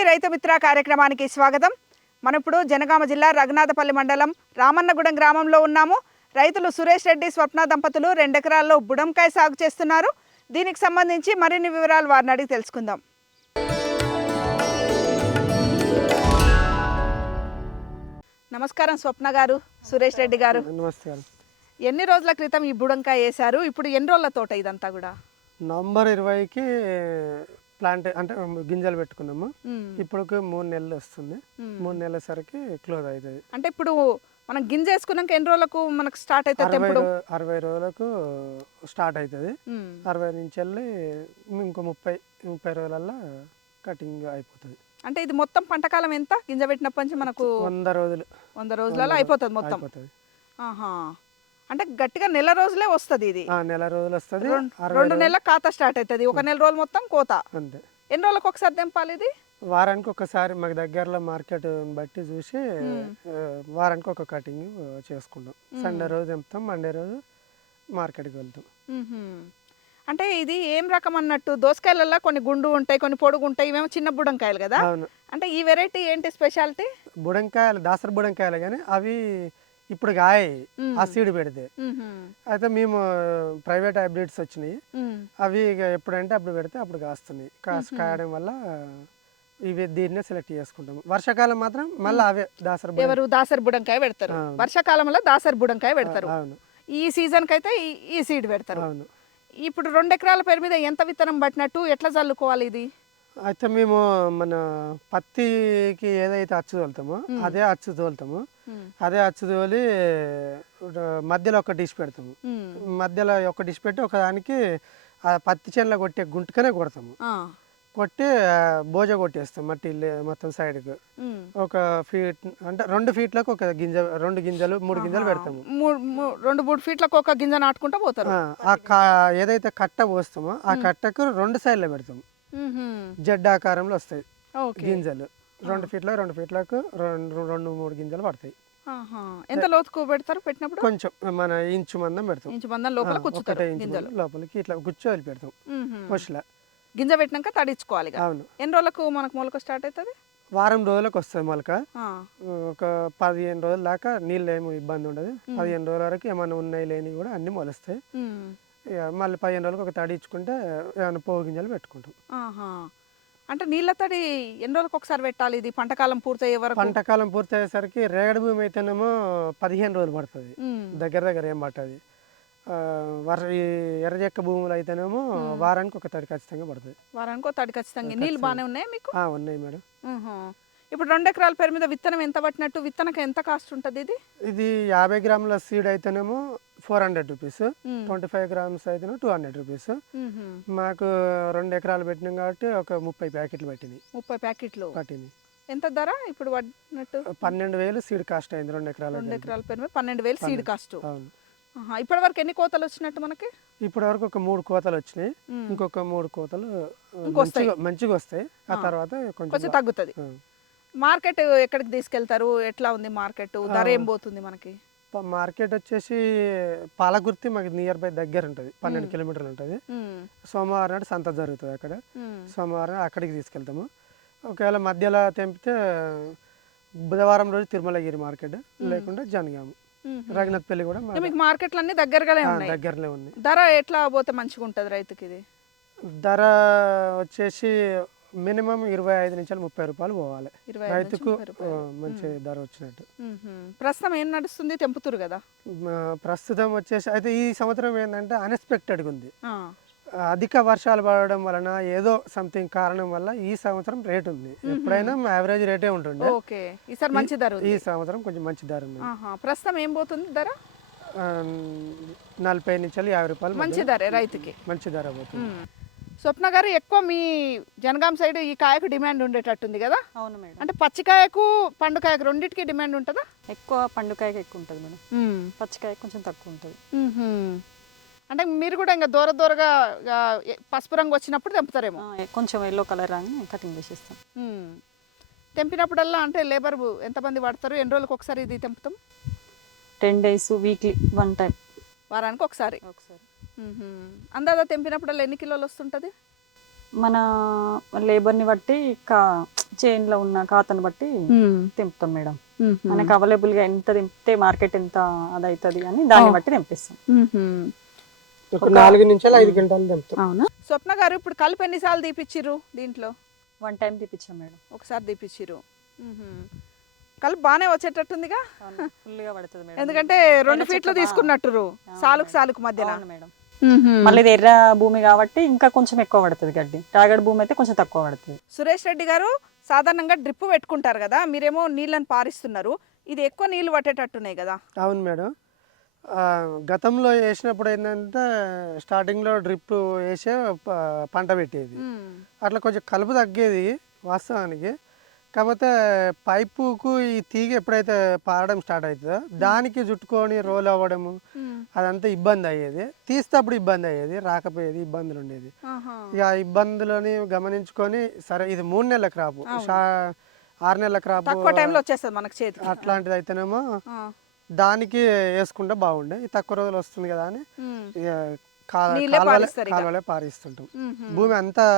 TV Rythu Mitra కార్యక్రమానికి స్వాగతం. మనం ఇప్పుడు జనగామ జిల్లా రఘునాథపల్లి మండలం రామన్నగూడెం గ్రామంలో ఉన్నాము. రైతులు సురేష్ రెడ్డి స్వప్న దంపతులు 2 ఎకరాల్లో బుడంకాయ సాగు చేస్తున్నారు. దీనికి సంబంధించి మరిన్ని వివరాలు వారిని అడిగి తెలుసుకుందాం. నమస్కారం స్వప్న గారు, సురేష్ రెడ్డి గారు. నమస్కారం. ఎన్ని రోజుల క్రితం ఈ బుడంకాయ వేశారు? ఇప్పుడు ఎన్ని రోజుల తోట ఇదంతా కూడా? నవంబర్ 20కి ప్లాంట్ అంటే గింజలు పెట్టుకున్నాము. ఇప్పుడు 3 నెలలు వస్తుంది. 3 నెలల సరికి క్లోజ్ అవుతుంది. అంటే ఇప్పుడు మనం గింజ వేసుకున్నాక ఎన్ని రోజులకు మనకు స్టార్ట్ అవుతుంది? 60 రోజులకు స్టార్ట్ అవుతుంది. 60 నుంచి వెళ్ళి ఇంకో 30 రోజులల్లో కటింగ్ అయిపోతుంది. అంటే ఇది మొత్తం పంటకాలం ఎంత? గింజ పెట్టినప్పటి నుంచి మనకు 100 రోజులు. 100 రోజులలో అయిపోతుంది మొత్తం. ఆహా, అంటే గట్టిగా నెల రోజులే వస్తుంది ఇది. నెల రోజులు వస్తుంది. 2 నెలల ఖాతా స్టార్ట్ అవుతుంది. 1 నెల రోజులు మొత్తం కోత. అంతే. ఎన్ని రోజులకు ఒకసారి తెంపాలి ఇది? వారానికి ఒకసారి మాకు దగ్గరలో మార్కెట్ బట్టి చూసి వారానికి ఒక కటింగ్ చేసుకుంటాం. సండే రోజు తెంపుతాం, మండే రోజు మార్కెట్కి వెళ్తాం. అంటే ఇది ఏం రకం అన్నట్టు? దోసకాయలలో కొన్ని గుండు ఉంటాయి, కొన్ని పొడుగు ఉంటాయి, ఇవేమో చిన్న బుడంకాయలు కదా. అవును. అంటే ఈ వెరైటీ ఏంటి స్పెషాలిటీ? బుడంకాయలు దాసరి బుడంకాయలు, కానీ అవి ఇప్పుడు కాయ ఆ సీడ్ పెడితే. అయితే మేము ప్రైవేట్ హైబ్రిడ్స్ వచ్చినాయి, అవి ఎప్పుడంటే అప్పుడు పెడితే అప్పుడు కాస్తున్నాయి. కాయడం వల్ల ఇవి దీన్నే సెలెక్ట్ చేసుకుంటాము. వర్షాకాలం మాత్రం మళ్ళీ అవే దాసరి. ఎవరు దాసరి బుడంకాయ పెడతారు? వర్షాకాలంలో దాసరి బుడంకాయ పెడతారు. అవును. ఈ సీజన్కి అయితే ఈ సీడ్ పెడతారు. అవును. ఇప్పుడు 2 ఎకరాల పేరు మీద ఎంత విత్తనం పట్టినట్టు, ఎట్లా చల్లుకోవాలి ఇది? అయితే మేము మన పత్తికి ఏదైతే అచ్చు తోలుతామో అదే అచ్చు తోలుతాము. అదే అచ్చు తోలి మధ్యలో ఒక డిష్ పెడతాము. మధ్యలో ఒక డిష్ పెట్టి ఒకదానికి ఆ పత్తి చేనులో కొట్టే గుంటుకనే కొడతాము. కొట్టి బోజ కొట్టేస్తాం మట్టి మొత్తం సైడ్కి. ఒక ఫీట్ అంటే 2 ఫీట్లకు ఒక గింజ, 2 గింజలు 3 గింజలు పెడతాము. 2-3 ఫీట్లకు ఒక గింజ నాటుకుంటా పోతారు. ఏదైతే కట్ట పోస్తామో ఆ కట్టకు 2 సైడ్లో పెడతాము. జెడ్ ఆకారంలో వస్తాయి గింజలు. 2 ఫీట్లకు 2-3 గింజలు పడతాయి. ఎంత లోతుకు పెడతారు? పెట్టినప్పుడు కొంచెం మన ఇంచు మందం పెడతాం. ఇంచు మందం లోపల కూర్చుంటారు గింజలు. లోపలికి ఇట్లా గుచ్చి వదిలి పెడతాం పొషిలా. గింజ పెట్టినాక తడించుకోవాలి. అవును. ఎన్ని రోజులకు మనకు మొలక స్టార్ట్ అవుతుంది? వారం రోజులకు వస్తుంది మొలక. ఒక 15 రోజుల దాకా నీళ్ళు ఏమి ఇబ్బంది ఉండదు. 15 రోజుల వరకు ఏమైనా ఉన్నాయి లేని కూడా అన్ని మొలుస్తాయి. మళ్ళీ 15 రోజులకు ఒక తడి ఇచ్చుకుంటే ఏమైనా పోగు గింజలు పెట్టుకుంటాం. అంటే నీళ్ళ తడి ఎన్ని రోజులకు ఒకసారి పెట్టాలి ఇది పంటకాలం పూర్తయ్యే వరకు? పంటకాలం పూర్తయ్యేసరికి రేగడి భూమి అయితేనేమో 15 రోజులు పడుతుంది. దగ్గర ఏం పట్టదు. ఈ ఎర్రజెక్క భూములు అయితేనేమో వారానికి ఒక తడి ఖచ్చితంగా పడుతుంది. వారానికి ఒక తడి ఖచ్చితంగా. నీళ్ళు బాగానే ఉన్నాయా మీకు? ఉన్నాయి మేడం. ఇప్పుడు 2 ఎకరాల పేరు మీద విత్తనం ఎంత పట్టినట్టు? విత్తనకు ఎంత కాస్ట్ ఉంటుంది ఇది? ఇది 50 గ్రాముల సీడ్ అయితేనేమో 400 రూపీస్, 25 గ్రామ్స్ అయితేనేమో 200 రూపీస్. మాకు 2 ఎకరాలు పెట్టినాం కాబట్టి ఒక 30 ప్యాకెట్లు పట్టినాయి. 30 ప్యాకెట్లు పట్టినాయి. ఎంత ధర ఇప్పుడు పడినట్టు? 12,000 సీడ్ కాస్ట్ అయింది 2 ఎకరాల పేరు మీద. 12,000 సీడ్ కాస్ట్. అవును. ఇప్పటి వరకు ఎన్ని కోతలు వచ్చినట్టు మనకి? ఇప్పటి వరకు ఒక 3 కోతలు వచ్చినాయి. ఇంకొక 3 కోతలు మంచిగా వస్తాయి. ఆ తర్వాత కొంచెం తగ్గుతుంది. మార్కెట్ ఎక్కడికి తీసుకెళ్తారు? ఎట్లా ఉంది మార్కెట్? ధర ఏం పోతుంది మనకి? మార్కెట్ వచ్చేసి పాలగుర్తి మాకు నియర్ బై దగ్గర ఉంటుంది. 12 కిలోమీటర్లు ఉంటుంది. సోమవారం నాడు సంత జరుగుతుంది అక్కడ. సోమవారం అక్కడికి తీసుకెళ్తాము. ఒకవేళ మధ్యలో తెంపితే బుధవారం రోజు తిరుమలగిరి మార్కెట్, లేకుండా జనగాము, రఘునాథపల్లి కూడా. మీకు మార్కెట్లు అన్ని దగ్గరగానే ఉన్నాయి? దగ్గరలో ఉన్నాయి. ధర ఎట్లా పోతే మంచిగా ఉంటుంది రైతుకి ఇది? ధర వచ్చేసి మినిమం 25 నుంచి 30 రూపాయలు పోవాలి రైతుకు, మంచి ధర వచ్చినట్టు. ప్రస్తుతం ఏం నడుస్తుంది? తెంపుతురు కదా ప్రస్తుతం వచ్చేసి. అయితే ఈ సంవత్సరం ఏంటంటే అన్ఎక్స్పెక్టెడ్గా ఉంది. అధిక వర్షాలు పడడం వలన ఏదో సంథింగ్ కారణం వల్ల ఈ సంవత్సరం రేట్ ఉంది. ఎప్పుడైనా యావరేజ్ రేటే ఉంటుంది. ఈసారి మంచి ధర. ఈ సంవత్సరం కొంచెం మంచి ధర ఉంది. ప్రస్తుతం ఏం పోతుంది ధర? 40 నుంచి 50 రూపాయలు. మంచి ధర రైతుకి, మంచి ధర పోతుంది. స్వప్న గారు, ఎక్కువ మీ జనగాం సైడ్ ఈ కాయకు డిమాండ్ ఉండేటట్టుంది కదా? అవును మేడం. అంటే పచ్చికాయకు పండుకాయకు రెండింటికి డిమాండ్ ఉంటుందా? ఎక్కువ పండుకాయకు ఎక్కువ ఉంటుంది మేడం. పచ్చికాయ కొంచెం తక్కువ ఉంటుంది. అంటే మీరు కూడా ఇంకా దూరగా పసుపు రంగు వచ్చినప్పుడు తెంపుతారేమో? కొంచెం ఎల్లో కలర్ రాగానే కటింగ్ చేసేస్తాం. తెంపినప్పుడల్లా అంటే లేబర్ ఎంతమంది పడతారు? ఎన్ని రోజులకు ఒకసారి ఇది తెంపుతాం? 10 days, వీక్లీ 1 time. వారానికి ఒకసారి. అందాదా తెంపినప్పుడల్లా ఎన్ని కిలోలు వస్తుంటుంది? మన లేబర్ని బట్టి చేన్లో ఉన్న ఖాతాను బట్టి తెంపుతాం మేడం. మనకు అవైలబుల్ గా ఎంత తెంపితే మార్కెట్ ఎంత అది అవుతుంది అని దాన్ని బట్టి తెంపిస్తాం. ఒక 4 నుంచి 5 గంటలు తెంపుతాం. అవునా స్వప్న గారు, ఇప్పుడు కలుపు ఎన్నిసార్లు తీపిచ్చిర్రు దీంట్లో? 1 టైం తీపిచ్చాం మేడం. ఒకసారి తీపిచ్చిర్రు. కలుపు బాగానే వచ్చేటట్టుందిగా, ఫుల్గా పడుతుంది మేడం. ఎందుకంటే 2 ఫీట్లు తీసుకున్నట్టురు సాలుకు మధ్యన. అవును మేడం. మళ్ళీ ఇది ఎర్ర భూమి కాబట్టి ఇంకా కొంచెం ఎక్కువ పడుతుంది గడ్డి. రాగడి భూమి అయితే కొంచెం తక్కువ పడుతుంది. సురేష్ రెడ్డి గారు సాధారణంగా డ్రిప్ పెట్టుకుంటారు కదా, మీరేమో నీళ్ళని పారిస్తున్నారు, ఇది ఎక్కువ నీళ్లు పట్టేటట్టున్నాయి కదా? అవును మేడం. గతంలో వేసినప్పుడు ఏంటంటే స్టార్టింగ్లో డ్రిప్ వేసే పంట పెట్టేది, అట్లా కొంచెం కలుపు తగ్గేది వాస్తవానికి. కాకపోతే పైపుకు ఈ తీగ ఎప్పుడైతే పారడం స్టార్ట్ అవుతుందో దానికి చుట్టుకొని రోల్ అవ్వడము అదంతా ఇబ్బంది అయ్యేది. తీసేటప్పుడు ఇబ్బంది అయ్యేది, రాకపోయేది, ఇబ్బందులు ఉండేది. ఇక ఆ ఇబ్బందులని గమనించుకొని సరే ఇది 3 నెలల క్రాపు, 6 నెలల క్రాపు తక్కువ టైంలో వచ్చేస్తుంది మనకు చేతికి, అట్లాంటిది అయితేనేమో దానికి వేసుకుంటే బాగుండే. ఈ తక్కువ రోజులు వస్తుంది కదా అని ఇక కాలువలే పారిస్తుంటాం. భూమి అంతా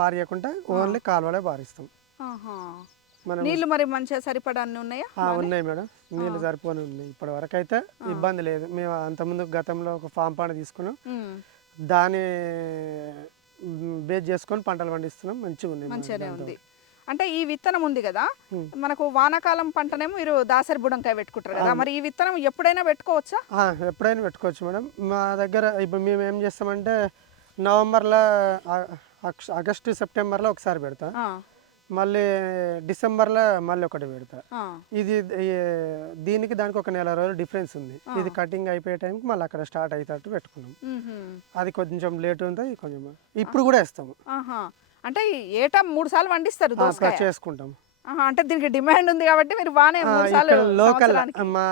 పారియకుండా ఓన్లీ కాలువలే పారిస్తాం. నీళ్లు మరి మంచిగా సరిపడా అన్ని ఉన్నాయా? ఉన్నాయి మేడం, నీళ్ళు సరిపోని ఉన్నాయి. ఇప్పటి వరకు అయితే ఇబ్బంది లేదు. మేము అంతకుముందు గతంలో ఒక ఫామ్ పంట తీసుకున్నాం, దాన్ని బేస్ చేసుకొని పంటలు పండిస్తున్నాం. మంచిగానే ఉంది. అంటే ఈ విత్తనం ఉంది కదా, మనకు వానాకాలం పంటనేమో మీరు దాసరి బుడంకాయ పెట్టుకుంటారు కదా, మరి ఈ విత్తనం ఎప్పుడైనా పెట్టుకోవచ్చా? ఎప్పుడైనా పెట్టుకోవచ్చు మేడం. మా దగ్గర ఇప్పుడు మేము ఏం చేస్తామంటే నవంబర్లో, ఆగస్టు, సెప్టెంబర్లో ఒకసారి పెడతా, మళ్ళీ డిసెంబర్లో మళ్ళీ ఒకటి పెడతా. ఇది దీనికి దానికి ఒక నెల రోజులు డిఫరెన్స్ ఉంది. ఇది కటింగ్ అయిపోయే టైంకి మళ్ళీ అక్కడ స్టార్ట్ అయ్యేటట్టు పెట్టుకున్నాం. అది కొంచెం లేట్ ఉంటుంది, కొంచెం ఇప్పుడు కూడా వేస్తాము. అంటే ఏటా 3 సార్లు పండిస్తారు దోసకాయ చేసుకుంటాం. అంటే దీనికి డిమాండ్ ఉంది కాబట్టి మీరు బాగానే 3 సార్లు లోకల్ మా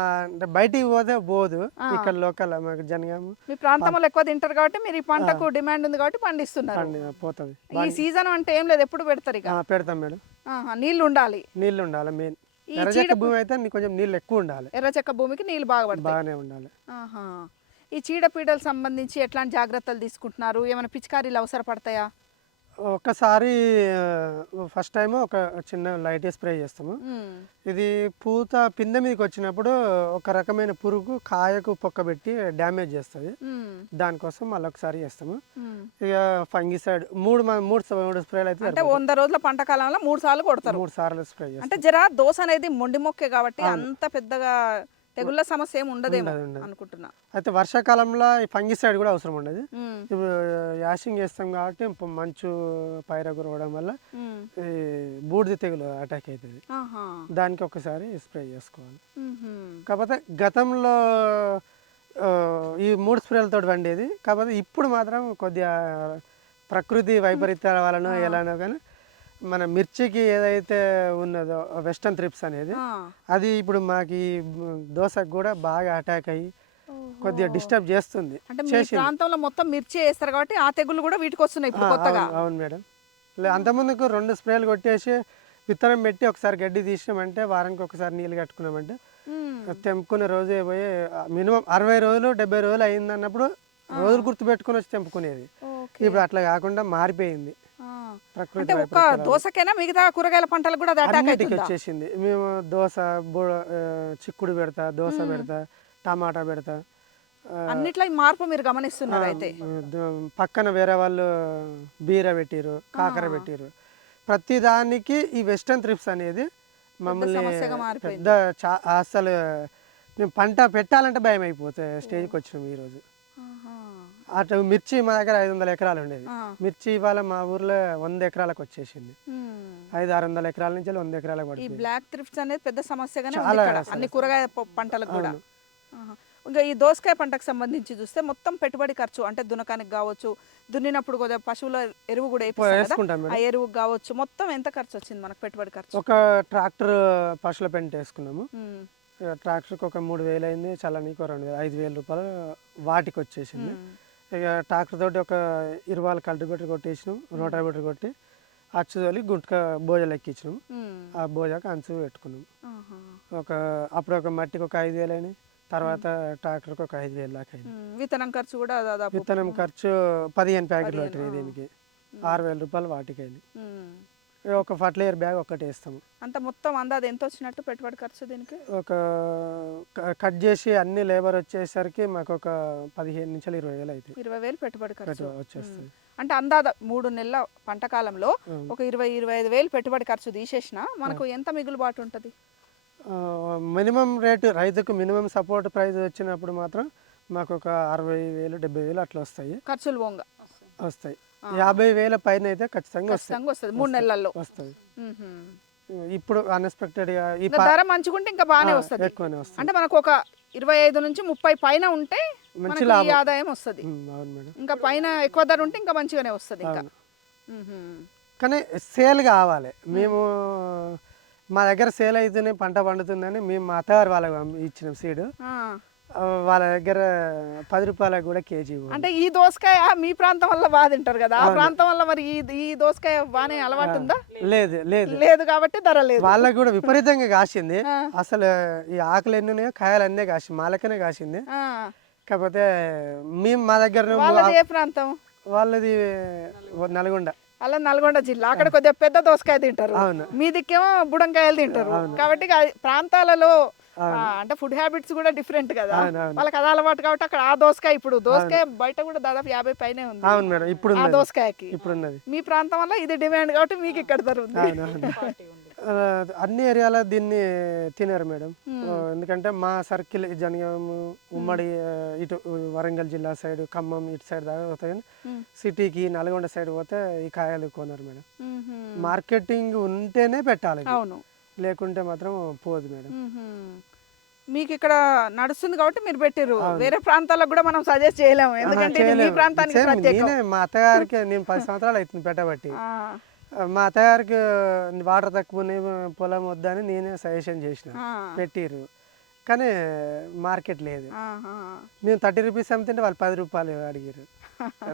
బయటికి పోతే పోదు, ఇక్కడ లోకల్ మాకు జనగాము మీ ప్రాంతంలో ఎక్కువ తింటారు కాబట్టి మీరు ఈ పంటకు డిమాండ్ ఉంది కాబట్టి పండిస్తున్నారు. పోతుంది. ఈ సీజన్ అంటే ఏం లేదు, ఎప్పుడు పెడతారు? ఇక పెడతాం మేడం. నీళ్లు ఉండాలి. మెయిన్ ఎర్రచెక్క భూమి అయితే కొంచెం నీళ్ళు ఎక్కువ ఉండాలి. ఎర్రచెక్క భూమికి నీళ్ళు బాగానే ఉండాలి. ఈ చీడపీడలకు సంబంధించి ఎట్లాంటి జాగ్రత్తలు తీసుకుంటున్నారు? ఏమైనా పిచికారీలు అవసరపడతాయా? ఒక్కసారి ఫస్ట్ టైం ఒక చిన్న లైట్ స్ప్రే చేస్తాము. ఇది పూత పిందె మీదకి వచ్చినప్పుడు ఒక రకమైన పురుగు కాయకు పొక్కబెట్టి డ్యామేజ్ చేస్తుంది, దానికోసం మళ్ళీ ఒకసారి చేస్తాము. ఇక ఫంగిసైడ్ 3 స్ప్రేలు అయితే, అంటే 100 రోజుల పంట కాలంలో 3 సార్లు కొడతారు. 3 సార్లు స్ప్రే చేస్తాం. అంటే జర దోస అనేది మొండి మొక్కే కాబట్టి అంత పెద్దగా తెగుళ్ళ సమస్య ఏమి ఉండదేమో అనుకుంటున్నా. అయితే వర్షాకాలంలో ఈ ఫంగిసైడ్ కూడా అవసరం ఉండదు. ఇప్పుడు యాషింగ్ చేస్తాం కాబట్టి మంచు పైర కురవడం వల్ల ఈ బూడిద తెగులు అటాక్ అవుతుంది, దానికి ఒకసారి స్ప్రే చేసుకోవాలి. కాకపోతే గతంలో ఈ 3 స్ప్రేలతో వండేది, కాకపోతే ఇప్పుడు మాత్రం కొద్దిగా ప్రకృతి వైపరీత్యాల వలన ఎలానో కానీ మన మిర్చికి ఏదైతే ఉన్నదో వెస్టర్న్ త్రిప్స్ అనేది, అది ఇప్పుడు మాకు ఈ దోసకు కూడా బాగా అటాక్ అయ్యి కొద్దిగా డిస్టర్బ్ చేస్తుంది. అంటే మీ ప్రాంతంలో మొత్తం మిర్చి వేస్తారు కాబట్టి ఆ తెగులు కూడా వీటికి వస్తున్నాయి ఇప్పుడు కొత్తగా. అవును మేడం. అంతకుముందుకు 2 స్ప్రేలు కొట్టేసి విత్తనం పెట్టి ఒకసారి గడ్డి తీసినామంటే, వారానికి ఒకసారి నీళ్ళు కట్టుకున్నామంటే తెంపుకునే రోజే పోయి మినిమం 60 రోజులు 70 రోజులు అయింది అన్నప్పుడు రోజులు గుర్తు పెట్టుకుని వచ్చి తెంపుకునేది. ఇప్పుడు అట్లా కాకుండా మారిపోయింది. అంటే ఒక్క దోసకైనా మిగతా కూరగాయల పంటలు కూడా అన్నిటికి వచ్చేసింది. మేము దోస, చిక్కుడు పెడతా, దోస పెడతా, టమాటా పెడతా, అన్నిట్లో ఈ మార్పు మీరు గమనిస్తున్నారు. అయితే పక్కన వేరే వాళ్ళు బీర పెట్టిరు, కాకర పెట్టిరు. ప్రతి దానికి ఈ వెస్టర్న్ త్రిప్స్ అనేది మమ్మల్ని పెద్ద అసలు మేము పంట పెట్టాలంటే భయం అయిపోతే స్టేజ్కి వచ్చినాం ఈరోజు. అటు మిర్చి మా దగ్గర 500 ఎకరాలు ఉండేది. మిర్చి ఇవాళ మా ఊర్లో 100 ఎకరాలకు వచ్చేసింది. 500-600 ఎకరాల నుంచి 100 ఎకరాలకు పడుతుంది. ఈ బ్లాక్ థ్రిప్స్ అనేది పెద్ద సమస్యగానే ఉంది ఇక్కడ అన్ని కూరగాయ పంటలకు కూడా. ఇంకా ఈ దోసకాయ పంటకు సంబంధించి చూస్తే మొత్తం పెట్టుబడి ఖర్చు, అంటే దున్నకానికి కావచ్చు, దున్నినప్పుడు కొద్దిగా పశువుల ఎరువు కూడా వేసుకుంటాం, ఆ ఎరువు కావచ్చు, మొత్తం ఎంత ఖర్చు వచ్చింది మనకు పెట్టుబడి ఖర్చు? ఒక ట్రాక్టర్ పశువుల పెంట వేసుకున్నాము. ట్రాక్టర్కి ఒక 3000 అయింది, చల్లనీకి 5,000 రూపాయలు వాటికి వచ్చేసింది. ఇక ట్రాక్టర్ తోటి ఒక 20 కల్టివేటర్ కొట్టేసినాం, రోటావేటర్ కొట్టి అచ్చు తోలి గుంటక బోజలు ఎక్కించినాం. ఆ బోజాకి అంచు పెట్టుకున్నాం. అప్పుడు ఒక మట్టికి ఒక 5,000 అయినాయి, తర్వాత ట్రాక్టర్కి ఒక 5,000 దాకా అయింది. విత్తనం ఖర్చు కూడా దాదాపు, విత్తనం ఖర్చు 15 ప్యాకెట్లు పట్టినాయి, దీనికి 6,000 రూపాయలు వాటికి అయింది. ఒక ఫర్టిలైజర్ బ్యాగ్ ఒకటి వేస్తాము. అంత మొత్తం అందాది ఎంత వచ్చినట్టు పెట్టుబడి ఖర్చు దీనికి? ఒక కట్ చేసి అన్ని లేబర్ వచ్చేసరికి మాకు ఒక 15 నుంచి 20,000 అవుతాయి. 20,000 పెట్టుబడి ఖర్చు వచ్చేస్తుంది. అంటే అందాద 3 నెలల పంట కాలంలో ఒక 20-25,000 పెట్టుబడి ఖర్చు తీసేసినా మనకు ఎంత మిగులుబాటు ఉంటుంది? మినిమం రేటు రైతుకు మినిమం సపోర్ట్ ప్రైస్ వచ్చినప్పుడు మాత్రం మాకు ఒక 60,000 70,000 అట్లా వస్తాయి. ఖర్చులు పోంగ వస్తాయి. 50,000 పైన అయితే ఖచ్చితంగా వస్తుంది 3 నెలల్లో వస్తుంది. ఇప్పుడు అన్ఎక్స్పెక్టెడ్ గా ఈ ధర మంచిగుంటే ఇంకా బాగానే వస్తుంది. ఎక్కువనే వస్తుంది. అంటే మనకు ఒక 25 నుంచి 30 పైన ఉంటే మంచి ఆదాయం వస్తుంది. అవును మేడం. ఇంకా పైన ఎక్కువ ధర ఉంటే ఇంకా మంచిగానే వస్తుంది. ఇంకా కానీ సేల్ కావాలి. మేము మా దగ్గర సేల్ అయితేనే పంట పండుతుందని మేము మా అత్తగారు వాళ్ళకి ఇచ్చినాం సీడ్. వాళ్ళ దగ్గర 10 రూపాయలకు కూడా కేజీ. అంటే ఈ దోసకాయ మీ ప్రాంతం వల్ల బాగా తింటారు కదా, ఆ ప్రాంతం వల్ల మరి ఈ దోసకాయ బాగానే అలవాటు ఉందా? లేదు లేదు లేదు కాబట్టి ధర లేదు. వాళ్ళకి కూడా విపరీతంగా కాసింది. అసలు ఈ ఆకులు ఎన్ని ఉన్నాయో కాయలు అన్నీ కాసింది, మాలకనే కాసింది. కాకపోతే మేము మా దగ్గర వాళ్ళది ఏ ప్రాంతం? వాళ్ళది నల్గొండ. అలా నల్గొండ జిల్లా, అక్కడ కొద్దిగా పెద్ద దోసకాయ తింటారు, మీ దిక్కేమో బుడంకాయలు తింటారు. కాబట్టి ప్రాంతాలలో అంటే ఫుడ్ హ్యాబిట్స్ కూడా డిఫరెంట్ కదా, వాళ్ళకి అది అలవాటు. కాబట్టి అక్కడ ఆ దోసకాయ, ఇప్పుడు దోసకాయ బయట కూడా దాదాపు 50 పైనే ఉంది. అవును మేడం. ఇప్పుడు ఆ దోసకాయకి ఇప్పుడు ఉన్నది. మీ ప్రాంతం వల్ల ఇది డిమాండ్ కాబట్టి మీకు ఇక్కడ దొరుకుతుంది. అన్ని ఏరియాలో దీన్ని తినారు మేడం. ఎందుకంటే మా సర్కిల్ జనగాం, ఉమ్మడి ఇటు వరంగల్ జిల్లా సైడ్, ఖమ్మం ఇటు సైడ్ దాకా పోతాయి. సిటీకి నల్గొండ సైడ్ పోతే ఈ కాయలు కొనరు మేడం. మార్కెటింగ్ ఉంటేనే పెట్టాలి, అవును, లేకుంటే మాత్రం పోదు మేడం. మీకు ఇక్కడ నడుస్తుంది కాబట్టి మీరు పెట్టారు. వేరే ప్రాంతాలకు కూడా మనం సజెస్ట్ చేయలేము, ఎందుకంటే ఇది మీ ప్రాంతానికి ప్రత్యేకం. మా అత్తగారికి నేను 10 సంవత్సరాలు అవుతుంది పెట్టబట్టి. మా అత్తగారికి వాటర్ తక్కువ పొలం వద్దని నేనే సజెషన్ చేసిన, పెట్టిర్రు. కానీ మార్కెట్ లేదు. మేము 30 రూపీస్ అమ్ముతుంటే వాళ్ళు 10 రూపాయలు అడిగారు.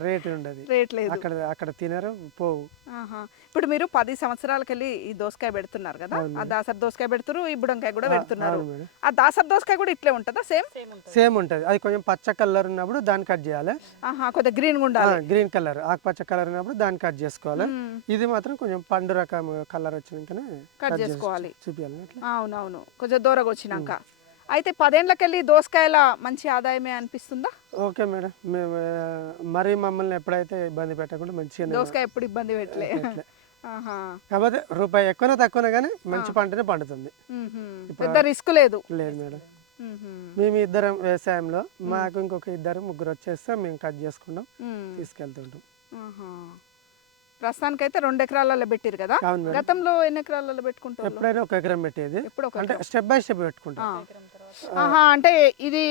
రేట్ ఉండదు, రేట్ లేదు. అక్కడ తినరు, పోవు. ఇప్పుడు మీరు 10 సంవత్సరాలకి వెళ్ళి ఈ దోసకాయ పెడుతున్నారు కదా, ఆ దాసర్ దోసకాయ పెడుతున్నారు, ఈ బుడంకాయ కూడా పెడుతున్నారు. ఆ దాసర్ దోసకాయ కూడా ఇట్లే ఉంటుందా? సేమ్ ఉంటుంది. అది కొంచెం పచ్చ కలర్ ఉన్నప్పుడు దాన్ని కట్ చేయాలి. కొద్దిగా గ్రీన్ ఉండాలి. గ్రీన్ కలర్, ఆకుపచ్చ కలర్ ఉన్నప్పుడు దాన్ని కట్ చేసుకోవాలి. ఇది మాత్రం కొంచెం పండు రకం కలర్ వచ్చినాకనే కట్ చేసుకోవాలి, చూపించాలి. అవునవును, కొంచెం దూరంగా వచ్చినాక. అయితే 10 ఏళ్ళకెళ్ళి దోసకాయల మంచి ఆదాయమే అనిపిస్తుందా? Okay madam. మేము మరి మమ్మల్ని ఎప్పుడైతే ఇబ్బంది పెట్టకుండా మంచిగా, దోసకాయ ఎప్పుడు ఇబ్బంది పెట్టలే. కాకపోతే రూపాయి ఎక్కువనే తక్కువనే కానీ మంచి పంటనే పండుతుంది. పెద్ద రిస్క్ లేదు. లేదు మేడం. మేము ఇద్దరం వ్యవసాయంలో, మాకు ఇంకొక 2-3 వచ్చేస్తే మేము కట్ చేసుకుంటాం, తీసుకెళ్తుంటాం. ప్రస్తుతానికైతే 2 ఎకరాలలో పెట్టారు కదా, గతంలో ఎన్ని ఎకరాలలో పెట్టుకుంటారు? ఎప్పుడైనా 1 ఎకరం పెట్టేది, అంటే స్టెప్ బై స్టెప్ పెట్టుకుంటాం. అంటే ఇది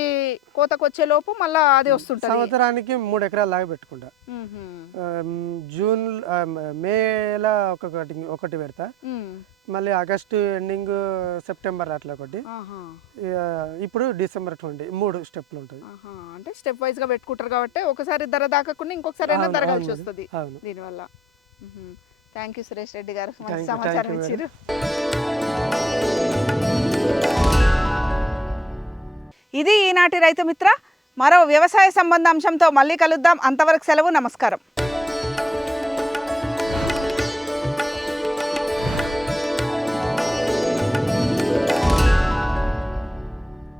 కోతకు వచ్చే లోపు మళ్ళీ అది వస్తుంటుంది. సంవత్సరానికి 3 ఎకరాల లాగా పెట్టుకుంటా. జూన్ మేలా ఒకటి పెడతా, మళ్ళీ ఆగస్టు ఎండింగ్, సెప్టెంబర్ అట్లా ఒకటి, ఇప్పుడు డిసెంబర్ 20, 3 స్టెప్లు ఉంటుంది. అంటే స్టెప్ వైజ్ గా పెట్టుకుంటారు కాబట్టి ఒకసారి ధర దాకకుండా ఇంకొకసారి ధర కలిసి వస్తుంది దీనివల్ల. థ్యాంక్ యూ సురేష్ రెడ్డి గారు, మంచి సమాచారం ఇచ్చారు. ఇది ఈనాటి రైతు మిత్ర. మరో వ్యవసాయ సంబంధ అంశంతో మళ్ళీ కలుద్దాం. అంతవరకు సెలవు, నమస్కారం.